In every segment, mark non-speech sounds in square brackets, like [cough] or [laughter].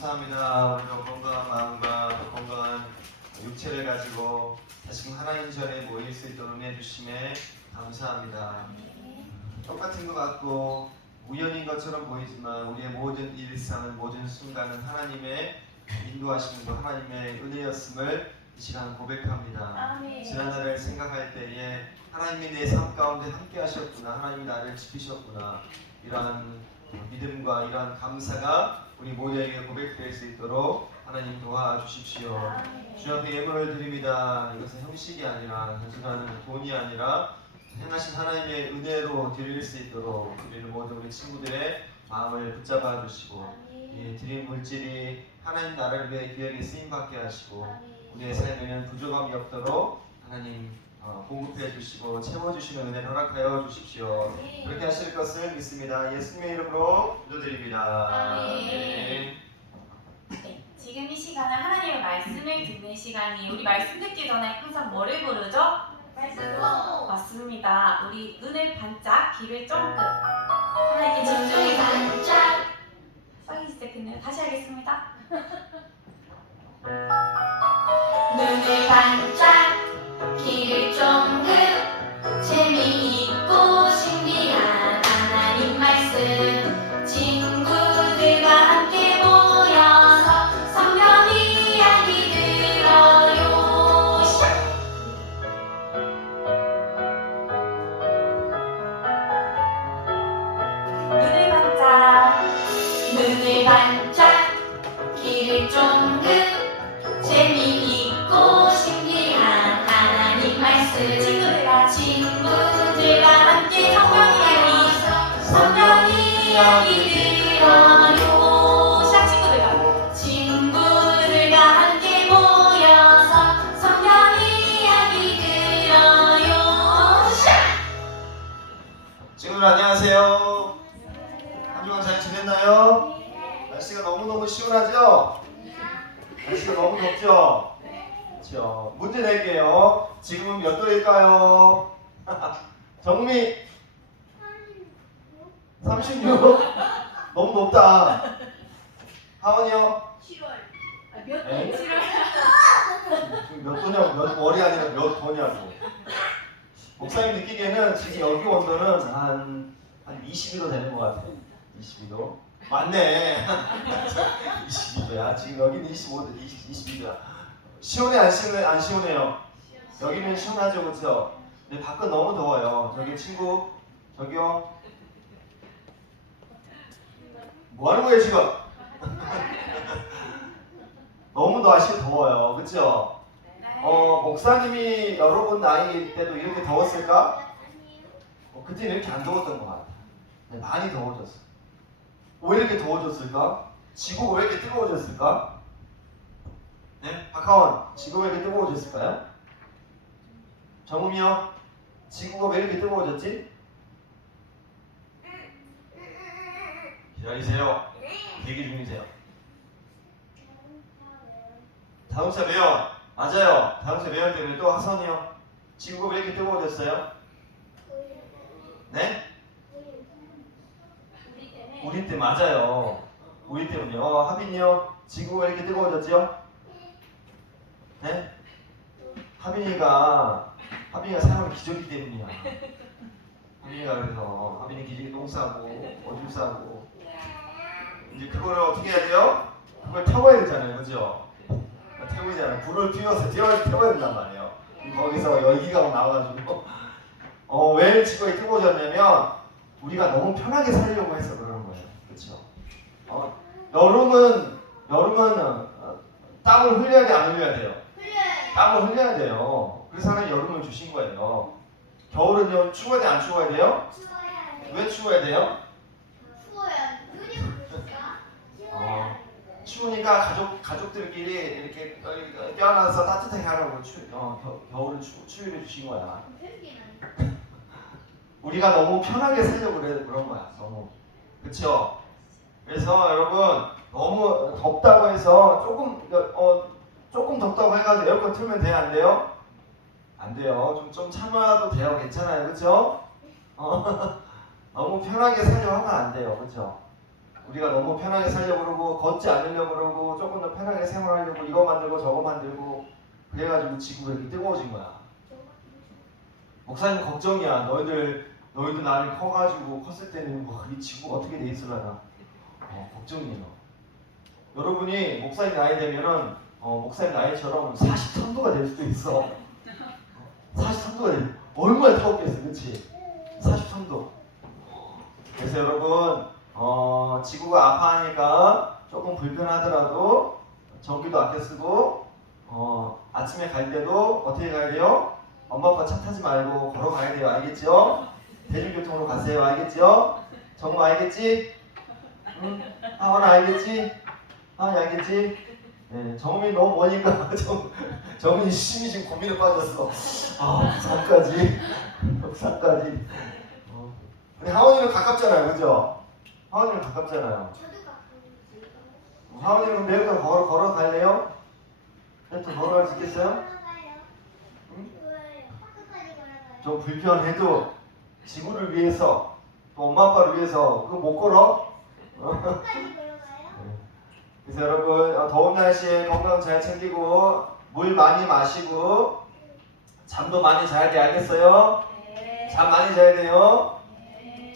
감사합니다. 오늘도 건강한 마음과 건강한 육체를 가지고 다시금 하나님 전에 모일 수 있도록 은혜 주심에 감사합니다. 똑같은 것 같고 우연인 것처럼 보이지만 우리의 모든 일상은 모든 순간은 하나님의 인도하심과 하나님의 은혜였음을 이 시간 고백합니다. 지난날을 생각할 때에 하나님이 내 삶 가운데 함께 하셨구나 하나님이 나를 지키셨구나 이러한 믿음과 이러한 감사가 우리 모두에게 고백될 수 있도록 하나님 도와주십시오. 아멘. 주 앞에 예물을 드립니다. 이것은 형식이 아니라 단순한 돈이 아니라 행하신 하나님의 은혜로 드릴 수 있도록 우리는 모든 우리 친구들의 마음을 붙잡아 주시고 이 드린 물질이 하나님 나라를 위해 기억에 쓰임받게 하시고 우리의 삶에는 부족함이 없도록 하나님 어, 공급해 주시고 채워 주시는 은혜를 허락하여 주십시오. 그렇게 하실 것을 믿습니다. 예수님의 이름으로 기도드립니다. 아멘. 네. 네, 지금 이 시간은 하나님의 말씀을 듣는 시간이 우리 말씀 듣기 전에 항상 뭐를 부르죠? 말씀으로 맞습니다. 우리 눈을 반짝, 귀를 쫑긋 하나님께 집중해서 반짝 빨리 시작했네요. 다시 하겠습니다. 눈을 반짝 쫑긋 재미있고 정미. 36? 너무 높다. 하원이요? 7월 에? 지금 몇 도냐고 몇 월이 아니라 몇 도냐고. 목사님 느끼기에는 지금 여기 온도는 한, 한 22도 되는 것 같아요. 22도 맞네. [laughs] 22도야. 지금 여기는 25도 20, 22도야. 시원해 안 시원해 안 시원해요? 여기는 시원하죠 그쵸 근데 밖은 너무 더워요 저기 친구 저기요 뭐 하는 거예요 지금 [laughs] 너무 날씨 더워요 그쵸 어, 목사님이 여러분 나이 때도 이렇게 더웠을까? 어, 그때는 이렇게 안 더웠던 것 같아. 네, 많이 더워졌어. 왜 이렇게 더워졌을까? 지구가 왜 이렇게 뜨거워졌을까? 네? 박하원, 지구가 왜 이렇게 뜨거워졌을까요? 정음이요? 지구가 왜 이렇게 뜨거워졌지? 기다리세요. 대기 중이세요. 자동차 매연 맞아요. 자동차 매연 때문에 또 화선이요. 지구가 왜 이렇게 뜨거워졌어요? 네? 우리 때 맞아요. 우리 때문에요. 어, 하빈이요. 지구가 왜 이렇게 뜨거워졌죠? 네? 하빈이가 하빈이가 사람의 기저귀 때문이야. 하빈이가 그래서 하빈이 기저귀 똥 싸고 오줌 싸고 이제 그거를 어떻게 해야 돼요? 그걸 태워야 되잖아요, 그죠? 태우잖아요. 불을 피워서 태워, 태워야 된단 말이에요. 거기서 열기가 막 나와가지고 어, 왜 지구가 뜨거워졌냐면 우리가 너무 편하게 살려고 해서 그러는 거예요. 그렇죠? 어, 여름은 여름은 어, 땀을 흘려야 돼, 안 흘려야 돼요? 땀을 흘려야 돼요. 그래서 하나님 여름을 주신 거예요. 겨울은요, 추워야 돼, 안 추워야 돼요? 왜 추워야 돼요? 어, 추우니까 가족 가족들끼리 이렇게 어, 껴안아서 따뜻하게 하라고 추, 어, 겨, 겨울은 추, 추위를 주신 거야. 우리가 너무 편하게 살려고 그래 그런 거야. 너무 그렇죠. 그래서 여러분 너무 덥다고 해서 조금 어 조금 덥다고 해가지고 에어컨 틀면 돼요 안 돼요? 안 돼요. 좀 좀 참아도 돼요. 괜찮아요. 그렇죠? 어, [laughs] 너무 편하게 살려고 하면 안 돼요. 그렇죠? 우리가 너무 편하게 살려고 그러고 걷지 않으려고 그러고 조금 더 편하게 생활하려고 이거 만들고 저거 만들고 그래가지고 지구가 이렇게 뜨거워진 거야. 목사님 걱정이야. 너희들 너희들 나중에 커가지고 컸을 때는 뭐 이 지구가 어떻게 돼 있을라나 어, 걱정이에요. 여러분이 목사님 나이 되면은 어, 목사님 나이처럼 43도가 될 수도 있어. 43도가 돼. 얼마나 타겠어, 그렇지? 43도. 그래서 여러분 어, 지구가 아파하니까 조금 불편하더라도 전기도 아껴 쓰고 어, 아침에 갈 때도 어떻게 가야 돼요? 엄마 아빠 차 타지 말고 걸어 가야 돼요. 알겠죠? 대중교통으로 가세요. 알겠죠? 정우 알겠지? 응? 하원아 알겠지? 하원이 알겠지? 네, 정우이 너무 머니까 [laughs] 정, 정우이 심히 지금 고민에 빠졌어. 아, 부산까지. [laughs] 부산까지. 어. 우리 하원이는 가깝잖아요. 그죠? 하원이는 가깝잖아요. 하원이는 내일부터 걸어, 걸어 갈래요? 내일부터 걸어갈 수 있겠어요? 좀 불편해도 지구를 위해서 또 엄마 아빠를 위해서 그거 못 걸어? 그래서 여러분 어, 더운 날씨에 건강 잘 챙기고 물 많이 마시고 잠도 많이 자야 돼 알겠어요? 잠 많이 자야 돼요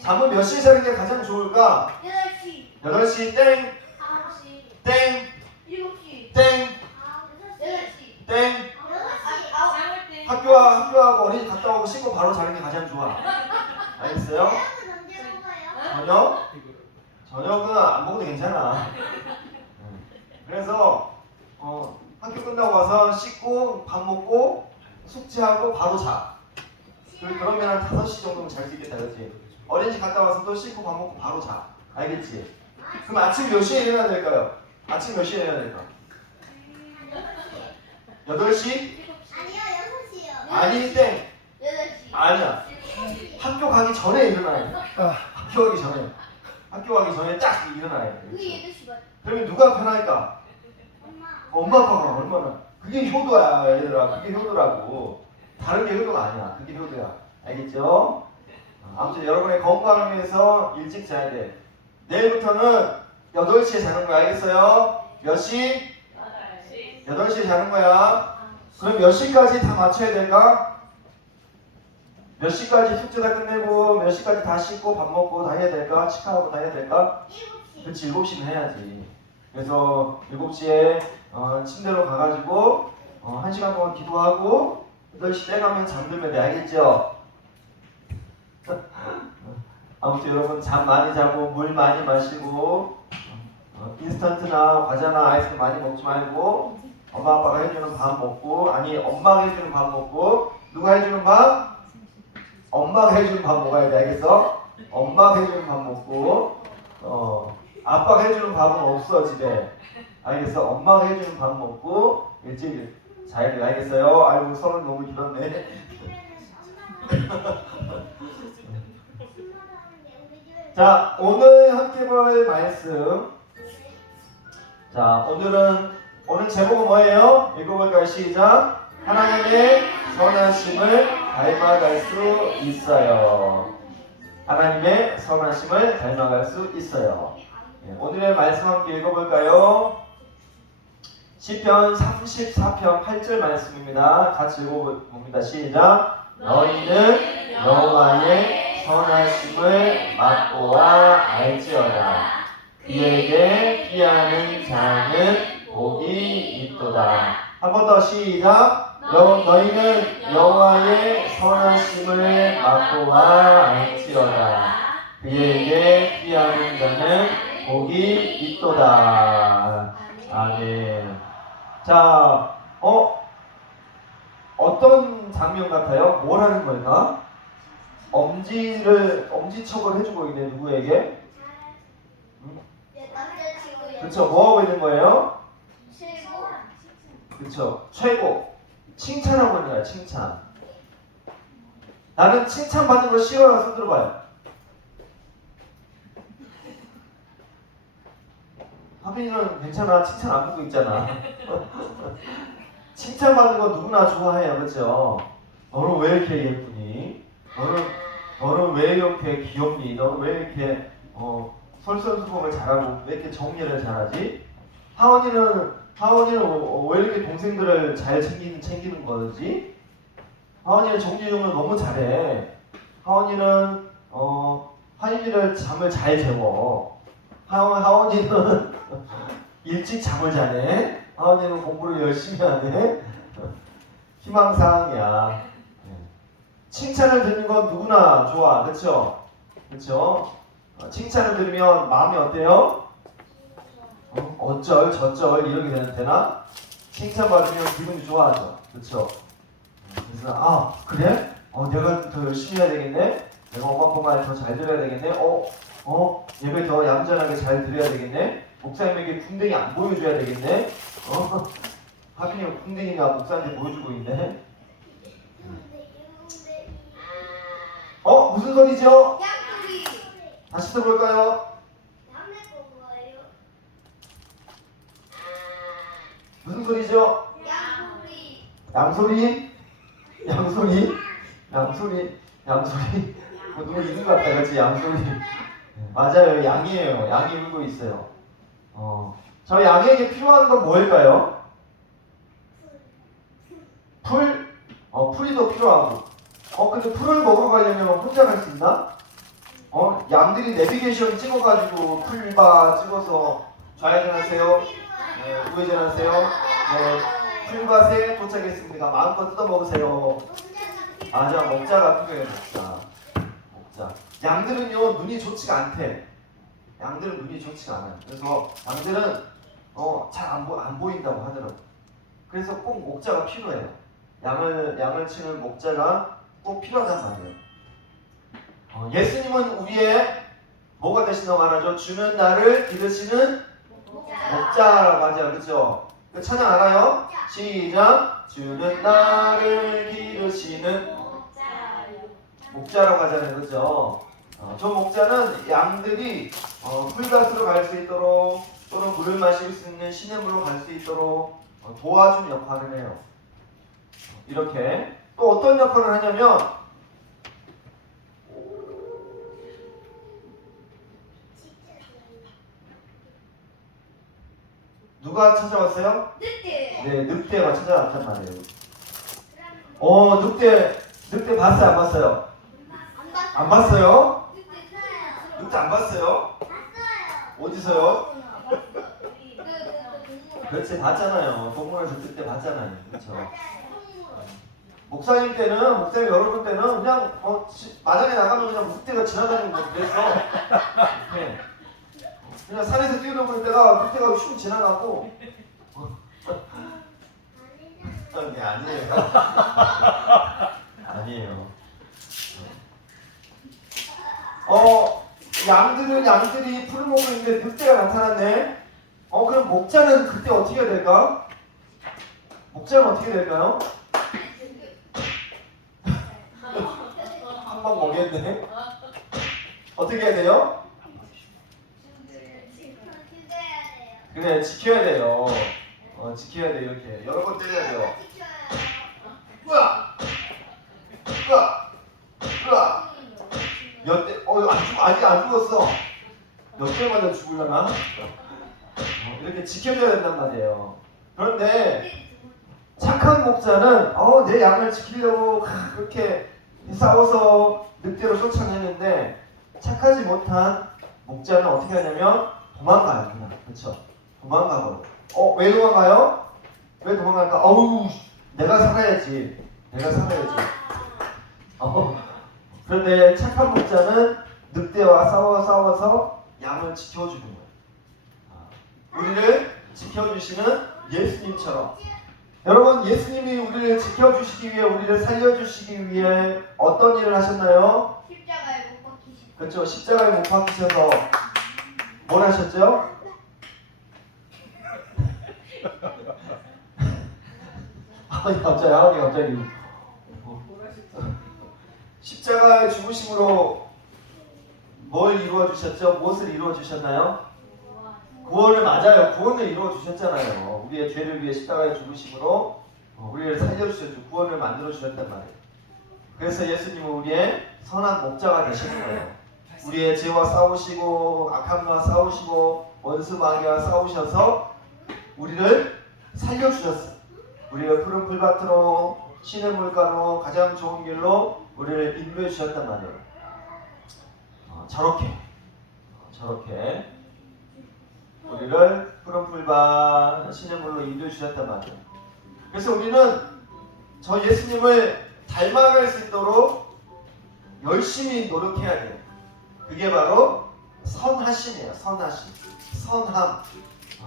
잠은 몇 시에 자는 게 가장 좋을까? 8시, 8시 땡 9시, 땡, 7시, 땡, 8시, 땡 6시. 학교와 학교하고 어린이 갔다 오고 씻고 바로 자는 게 가장 좋아 알겠어요? 저녁은 언제 먹어요? 저녁? 저녁은 안 먹어도 괜찮아. 응. 그래서 어, 학교 끝나고 와서 씻고 밥 먹고 숙제하고 바로 자. 그, 그러면 한 5시 정도면 잘 수 있겠다, 그렇지? 어린이집 갔다 와서 또 씻고 밥 먹고 바로 자. 알겠지? 그럼 아침 몇 시에 일어나야 될까요? 아침 몇 시에 일어나야 될까? 8시? 아니요, 6시요. 아니, 땡. 8시. 아니야. 7시. 학교 가기 전에 일어나야 돼. 학교 가기 전에. 학교 가기 전에 딱 일어나야 돼. 그게 8시 반. 그러면 누가 편할까? 엄마. 엄마 아빠가 얼마나 그게 효도야 얘들아 그게 효도라고 다른 게 효도가 아니야 그게 효도야 알겠죠? 어, 아무튼 여러분의 건강을 위해서 일찍 자야 돼 내일부터는 8시에 자는 거야 알겠어요? 몇 시? 8시에 자는 거야 그럼 몇 시까지 다 맞춰야 될까? 몇 시까지 숙제 다 끝내고 몇 시까지 다 씻고 밥 먹고 다 해야 될까? 치카하고 다 해야 될까? 7시. 그렇지 7시는 해야지 그래서 7시에 어, 침대로 가가지고 어, 1시간 동안 기도하고 8시 때 가면 잠들면 돼 알겠죠? [laughs] 아무튼 여러분 잠 많이 자고 물 많이 마시고 어, 인스턴트나 과자나 아이스크림 많이 먹지 말고 엄마 아빠가 해주는 밥 먹고 아니 엄마가 해주는 밥 먹고 누가 해주는 밥? 엄마가 해주는 밥 먹어야 돼 알겠어? 엄마가 해주는 밥 먹고 어 아빠가 해주는 밥은 없어 집에 알겠어? 엄마가 해주는 밥 먹고 일찍 자야 돼 알겠어요? 아이고 서론 너무 길었네 [laughs] 자 오늘 함께 볼 말씀 자 오늘은 오늘 제목은 뭐예요? 읽어볼까요? 시작 하나님의 선하심을 닮아갈 수 있어요 하나님의 선하심을 닮아갈 수 있어요 네, 오늘의 말씀 함께 읽어볼까요? 시편 34편 8절 말씀입니다. 같이 읽어봅니다. 시작. 너희는 여호와의 선하심을 맛보아 알지어다. 그에게 피하는 자는 복이 있도다. 한 번 더 시작. 여, 너희는 여호와의 선하심을 맛보아 알지어다. 그에게 피하는 자는 복이 있도다. 아멘. 자, 어? 어떤 장면 같아요? 뭘 하는 걸까? 엄지를, 엄지척을 해주고 있네, 누구에게? 그쵸, 뭐 하고 있는 거예요? 최고. 그쵸, 최고. 칭찬하고 있는 거야, 칭찬. 나는 칭찬받는 거 싫어요, 손 들어봐요. 하빈이는 괜찮아, 칭찬 안 받고 있잖아. [laughs] 칭찬받는 거 누구나 좋아해요, 그쵸? 너는 왜 이렇게 예쁘니? 너는, 너는 왜 이렇게 귀엽니? 너는 왜 이렇게, 어, 솔선수범을 잘하고 왜 이렇게 정리를 잘하지? 하원이는 하원이는 어, 왜 이렇게 동생들을 잘 챙기는 챙기는 거지? 하원이는 정리정을 너무 잘해. 하원이는 어 하인이를 잠을 잘 재워. 하원 하원이는 [laughs] 일찍 잠을 자네. 하원이는 공부를 열심히 하네. [laughs] 희망사항이야. 네. 칭찬을 듣는 건 누구나 좋아, 그렇죠? 그렇죠? 어, 칭찬을 들으면 마음이 어때요? 어, 어쩔 저쩔 이렇게 되는 되나? 칭찬 받으면 기분이 좋아하죠, 그렇죠? 그래서 아 그래? 어 내가 더 열심히 해야 되겠네. 내가 엄마 아빠 말더잘 들어야 되겠네. 어, 어 예배 더 얌전하게 잘 드려야 되겠네. 목사님에게 궁뎅이 안 보여줘야 되겠네. 어, [laughs] 하필이면 궁뎅이가 목사한테 보여주고 있네. 어 무슨 소리죠? 다시 들어볼까요? 남의 거 뭐예요? 무슨 소리죠? 양소리. 양소리? 양소리? 양소리? 양소리? 어, 누구 있는 것 같다, 그렇지? 양소리. 네, 맞아요, 양이에요. 양이 울고 있어요. 어, 저 양에게 필요한 건 뭐일까요? 풀? 어, 풀이 더 필요하고. 어, 근데 풀을 먹으러 가려면 혼자 갈 수 있나? 어, 양들이 내비게이션 찍어가지고 풀바 찍어서 좌회전하세요. 네, 우회전하세요. 네, 풀밭에 도착했습니다. 마음껏 뜯어 먹으세요. 맞아, 먹자가 필요해, 먹자. 먹자. 양들은요 눈이 좋지가 않대. 양들은 눈이 좋지가 않아요. 그래서 양들은 어 잘 안 보, 안 보인다고 하더라고. 그래서 꼭 목자가 필요해요. 양을 양을 치는 목자가 꼭 필요하단 말이에요. 어, 예수님은 우리의 뭐가 되신다고 말하죠? 주는 나를 기르시는 목자라고 하죠, 그렇죠? 그 찬양 알아요? 시작. 주는 나를 기르시는 목자라고 하잖아요, 그렇죠? 어, 저 목자는 양들이 어, 풀밭으로 갈 수 있도록 또는 물을 마실 수 있는 시냇물로 갈 수 있도록 어, 도와준 역할을 해요. 이렇게 또 어떤 역할을 하냐면 누가 찾아왔어요? 늑대. 네, 늑대가 찾아왔단 말이에요. 어, 늑대, 늑대 봤어요, 안 봤어요? 안 봤어. 안 봤어요? 늑대 안 봤어요? 봤어요. 어디서요? 그. 그렇지, 봤잖아요. 동물원에서 늑대 봤잖아요. 그렇죠. 목사님 때는, 목사님 여러분 때는 그냥 어, 시- 마당에 나가면 그냥 늑대가 지나다니는 거 그랬어. 네. 그냥 산에서 뛰어넘을 때가 늑대가 슉 지나가고. 어, 네, 아니에요. [laughs] 아니에요. 어, 양들은 양들이 풀을 먹고 있는데 늑대가 나타났네. 어, 그럼 목자는 그때 어떻게 해야 될까? 목자는 어떻게 될까요? 한방 먹였네. 어떻게 해야 돼요? 지켜야 그래, 지켜야 돼요. 어, 지켜야 돼, 이렇게. 여러 번 때려야 돼요. 으아! 으아! 으아! 몇 대, 어, 안 죽, 아직 안 죽었어. 몇대 맞아 죽으려나? 어, 이렇게 지켜줘야 된단 말이에요. 그런데 착한 목자는 어, 내 양을 지키려고 하, 그렇게 싸워서 늑대로 쫓아내는데 착하지 못한 목자는 어떻게 하냐면 도망가요 그냥 그렇죠 도망가 버려 어왜 도망가요? 왜 도망갈까? 어우 내가 살아야지 내가 살아야지 어, 그런데 착한 목자는 늑대와 싸워 싸워서 양을 지켜주는 거예요 아, 우리를 지켜주시는 예수님처럼 여러분 예수님이 우리를 지켜주시기 위해 우리를 살려주시기 위해 어떤 일을 하셨나요? 십자가에 못 박히시. 그렇죠 십자가에 못 박히셔서 뭘 하셨죠? 아니 갑자기 아버지 갑자기 십자가의 죽으심으로 뭘 이루어 주셨죠? 무엇을 이루어 주셨나요? 구원을 맞아요. 구원을 이루어 주셨잖아요. 우리의 죄를 위해 십자가에 죽으심으로 어, 우리를 살려주셨죠. 구원을 만들어 주셨단 말이에요. 그래서 예수님은 우리의 선한 목자가 되시는 거예요. 우리의 죄와 싸우시고 악함과 싸우시고 원수 마귀와 싸우셔서 우리를 살려주셨어요. 우리를 푸른 풀밭으로 신의 물가로 가장 좋은 길로 우리를 인도해 주셨단 말이에요. 어, 저렇게 어, 저렇게 우리를 푸른 풀밭 신의 물로 인도해 주셨단 말이에요. 그래서 우리는 저 예수님을 닮아갈 수 있도록 열심히 노력해야 돼요. 그게 바로 선하심이에요. 선하심. 선함.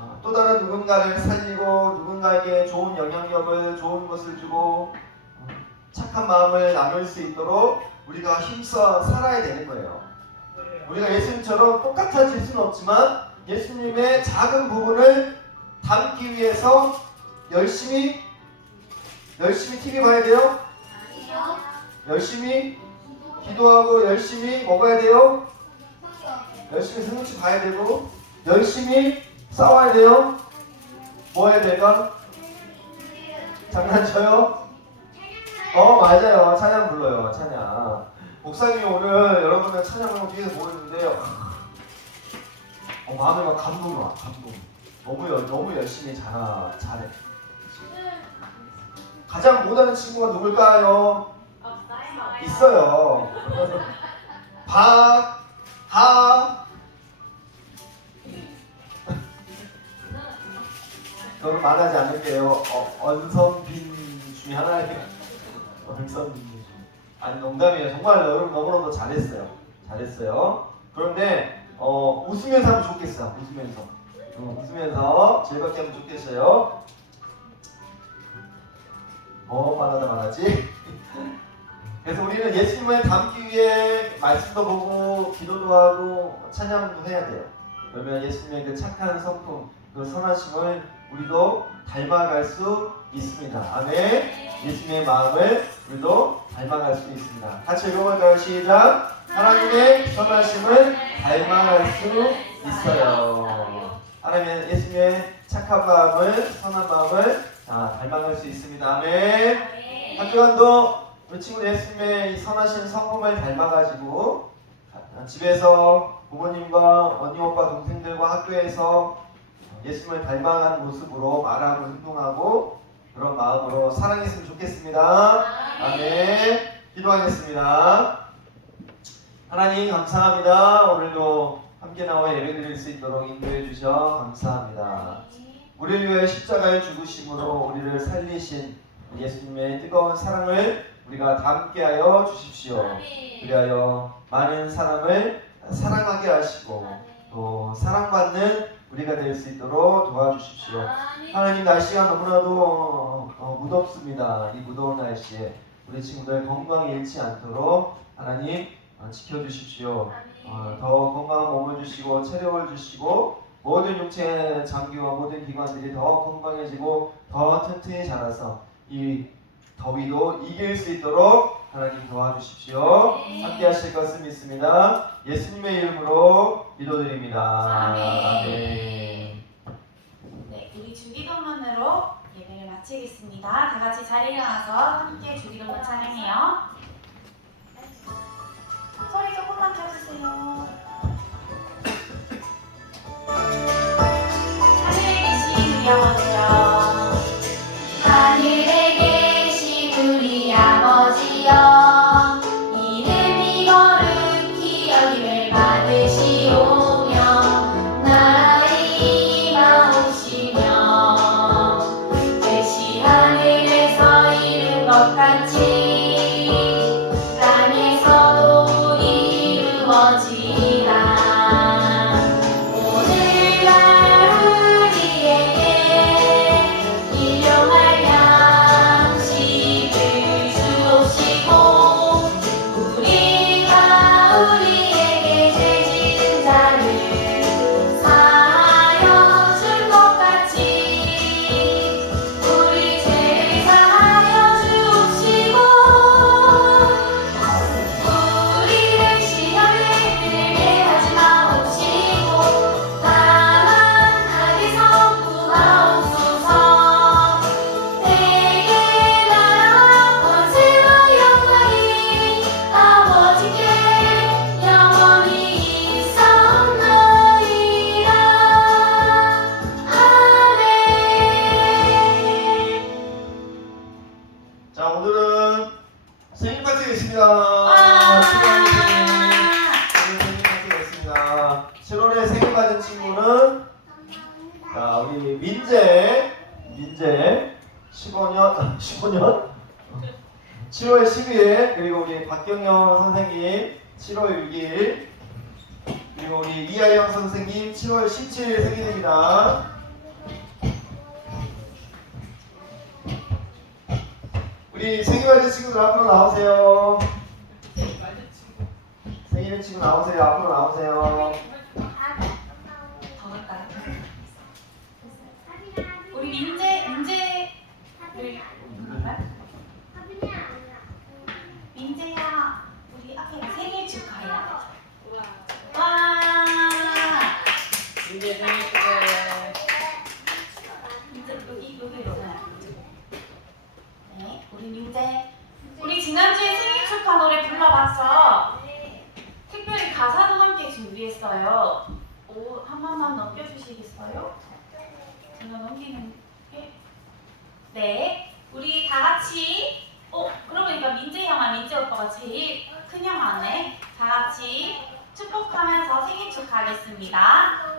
아, 또 다른 누군가를 살리고 누군가에게 좋은 영향력을 좋은 것을 주고 어, 착한 마음을 나눌 수 있도록 우리가 힘써 살아야 되는 거예요. 우리가 예수님처럼 똑같아질 수는 없지만 예수님의 작은 부분을 담기 위해서 열심히 열심히 TV 봐야 돼요. 열심히 기도하고 열심히 먹어야 돼요. 열심히 성경책 봐야 되고 열심히 싸워야 돼요. 뭐 해야 될까? 장난쳐요? 어 맞아요 찬양 불러요 찬양 목사님이 오늘 여러분의 찬양을 뒤에서 보였는데요 어, 마음에 막 감동이 와 감동 너무 여- 너무 열심히 잘하, 잘해 가장 못하는 친구가 누굴까요? 있어요 박, 하 저는 말하지 않을게요. 어, 언선빈 중에 하나예요. 언선빈 중에. 아니 농담이에요. 정말 여러분 너무너무 잘했어요. 잘했어요. 그런데 어, 웃으면서 하면 좋겠어요. 웃으면서. 어, 웃으면서 즐겁게 하면 좋겠어요. 뭐 말하다 말하지? [laughs] 그래서 우리는 예수님을 닮기 위해 말씀도 보고 기도도 하고 찬양도 해야 돼요. 그러면 예수님의 그 착한 성품 그 선하심을 우리도 닮아갈 수 있습니다 아멘 예수님의 마음을 우리도 닮아갈 수 있습니다. 같이 읽어볼까요? 시작. 하나님의 선하심을 닮아갈 수 있어요. 하나님의 예수님의 착한 마음을 선한 마음을 자, 닮아갈 수 있습니다. 아멘. 한 주간도 우리 친구 예수님의 이 선하신 성품을 닮아가지고 집에서 부모님과 언니 오빠 동생들과 학교에서 예수님을 닮아간 모습으로 말하고 행동하고 그런 마음으로 사랑했으면 좋겠습니다. 아멘. 기도하겠습니다. 하나님 감사합니다. 오늘도 함께 나와 예배드릴 수 있도록 인도해 주셔 감사합니다. 우리를 위해 십자가의 죽으심으로 우리를 살리신 예수님의 뜨거운 사랑을 우리가 담게 하여 주십시오. 그리하여 많은 사람을 사랑하게 하시고 또 사랑받는 우리가 될 수 있도록 도와주십시오. 하나님 날씨가 너무나도 어, 어, 무덥습니다. 이 무더운 날씨에 우리 친구들 건강 잃지 않도록 하나님 어, 지켜주십시오. 어, 더 건강한 몸을 주시고 체력을 주시고 모든 육체 장기와 모든 기관들이 더 건강해지고 더 튼튼히 자라서 이 더위도 이길 수 있도록 하나님 도와주십시오. 함께 하실 것을 믿습니다. 예수님의 이름으로 기도드립니다. 아멘. 네, 우리 주기도문으로 예배를 마치겠습니다. 다 같이 자리에 일어나서 함께 주기도문 찬양해요. 소리 조금만 켜주세요. 하늘에 계신 우리 아버지 우리 생일맞이 친구들 앞으로 나오세요. 생일맞이 친구. 생일 친구 나오세요. 앞으로 나오세요. 네. 우리 다 같이, 어, 그러고 보니까 민재 형아, 민재 오빠가 제일 큰 형아네. 다 같이 축복하면서 생일 축하하겠습니다.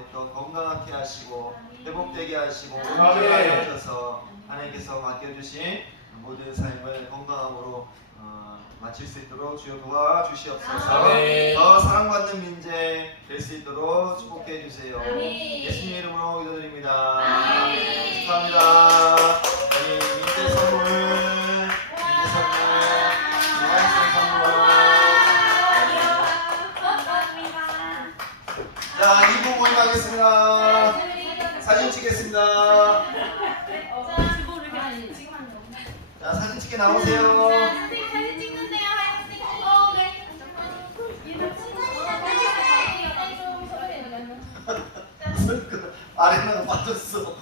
더욱더 건강하게 하시고 회복되게 하시고 네. 온전하게 네. 하셔서 하나님께서 맡겨주신 모든 삶을 건강함으로 어, 마칠 수 있도록 주여 도와주시옵소서. 아, 네. 더 사랑받는 민재 될 수 있도록 축복해 주세요. 예수님의 이름으로 기도드립니다. 축하합니다. 가겠습니다. 사진 찍겠습니다. 자, 사진 찍게 나오세요. 네. [laughs] 그 아랫나가 빠졌어.